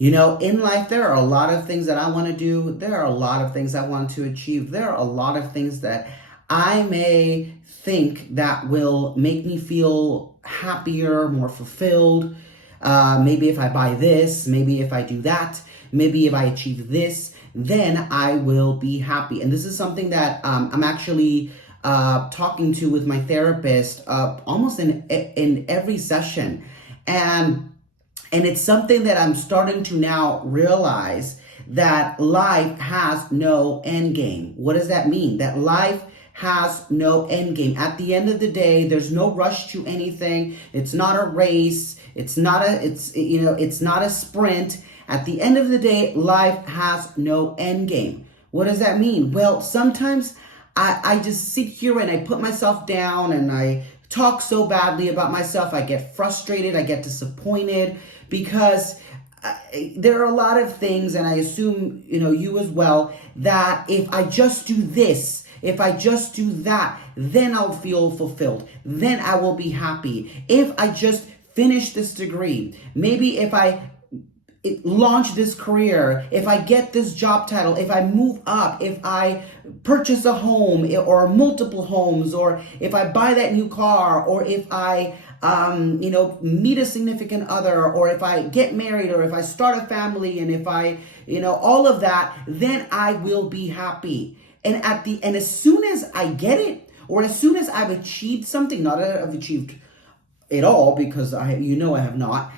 In life, there are a lot of things that I want to do. There are a lot of things I want to achieve. There are a lot of things that I may think that will make me feel happier, more fulfilled. Maybe if I buy this, maybe if I do that, maybe if I achieve this, then I will be happy. And this is something that I'm actually talking to with my therapist almost in every session. And it's something that I'm starting to now realize that life has no end game. What does that mean? That life has no end game. At the end of the day, there's no rush to anything. It's not a race. It's not a sprint. At the end of the day, life has no end game. What does that mean? Well, sometimes I just sit here and I put myself down and I talk so badly about myself. I get frustrated. I get disappointed because there are a lot of things, and I assume, you as well, that if I just do this, if I just do that, then I'll feel fulfilled. Then I will be happy. If I just finish this degree, maybe if I launch this career, if I get this job title, if I move up, if I purchase a home or multiple homes, or if I buy that new car, or if I meet a significant other, or if I get married, or if I start a family, and if I, all of that, then I will be happy. And as soon as I get it, or as soon as I've achieved something, not that I've achieved it all, because I have not,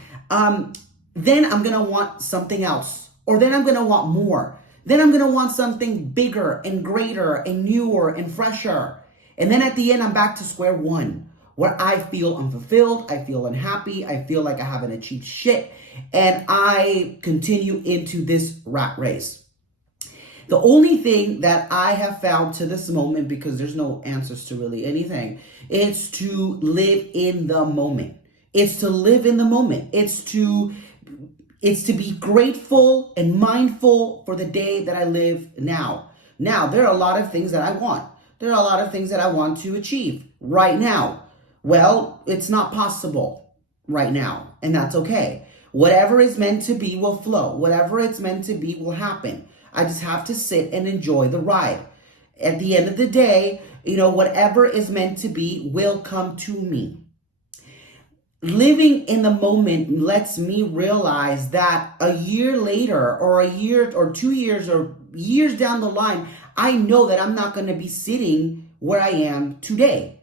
then I'm going to want something else, or then I'm going to want more. Then I'm going to want something bigger and greater and newer and fresher. And then at the end, I'm back to square one, where I feel unfulfilled, I feel unhappy, I feel like I haven't achieved shit, and I continue into this rat race. The only thing that I have found to this moment, because there's no answers to really anything, is to live in the moment. It's to live in the moment. It's to be grateful and mindful for the day that I live now. Now, there are a lot of things that I want. There are a lot of things that I want to achieve right now. Well, it's not possible right now, and that's okay. Whatever is meant to be will flow. Whatever it's meant to be will happen. I just have to sit and enjoy the ride. At the end of the day, whatever is meant to be will come to me. Living in the moment lets me realize that a year later, or a year or 2 years or years down the line, I know that I'm not going to be sitting where I am today.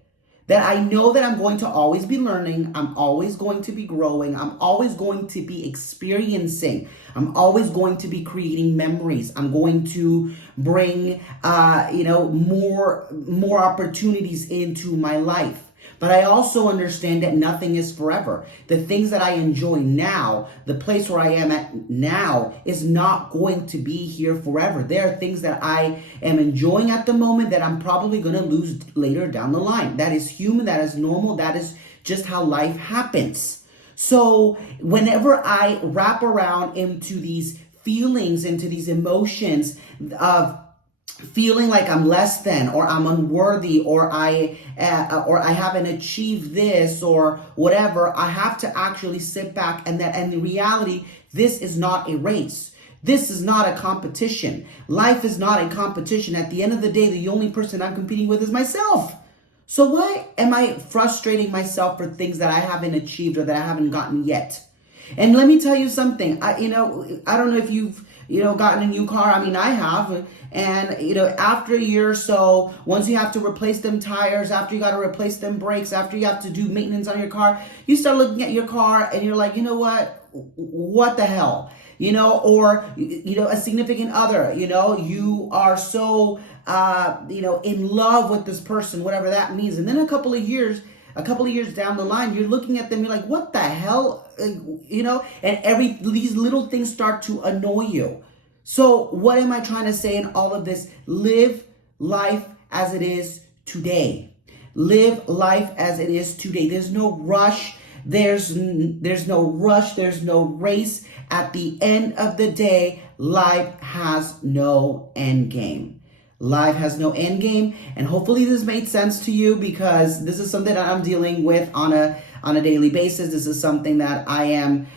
That I know that I'm going to always be learning. I'm always going to be growing. I'm always going to be experiencing. I'm always going to be creating memories. I'm going to bring, more opportunities into my life. But I also understand that nothing is forever. The things that I enjoy now, the place where I am at now, is not going to be here forever. There are things that I am enjoying at the moment that I'm probably going to lose later down the line. That is human. That is normal. That is just how life happens. So whenever I wrap around into these feelings, into these emotions of feeling like I'm less than, or I'm unworthy, or I haven't achieved this, or whatever, I have to actually sit back and in reality, this is not a race. This is not a competition. Life is not a competition. At the end of the day, the only person I'm competing with is myself. So why am I frustrating myself for things that I haven't achieved or that I haven't gotten yet? And let me tell you something. I don't know if you've gotten a new car. I mean, I have. And, after a year or so, once you have to replace them tires, after you got to replace them brakes, after you have to do maintenance on your car, you start looking at your car and you're like, what the hell? Or, a significant other, you are so, in love with this person, whatever that means. And then a couple of years down the line, you're looking at them, you're like, what the hell? And these little things start to annoy you. So what am I trying to say in all of this? Live life as it is today. Live life as it is today. There's no rush. There's no rush. There's no race. At the end of the day, life has no end game. Life has no end game. And hopefully this made sense to you, because this is something that I'm dealing with on a daily basis. This is something that I am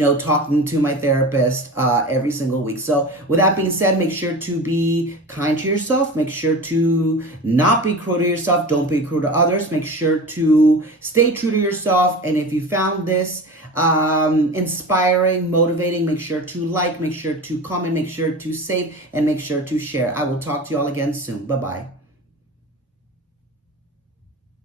talking to my therapist every single week. So with that being said, make sure to be kind to yourself. Make sure to not be cruel to yourself. Don't be cruel to others. Make sure to stay true to yourself. And if you found this inspiring, motivating, make sure to like, make sure to comment, make sure to save, and make sure to share. I will talk to you all again soon. Bye-bye.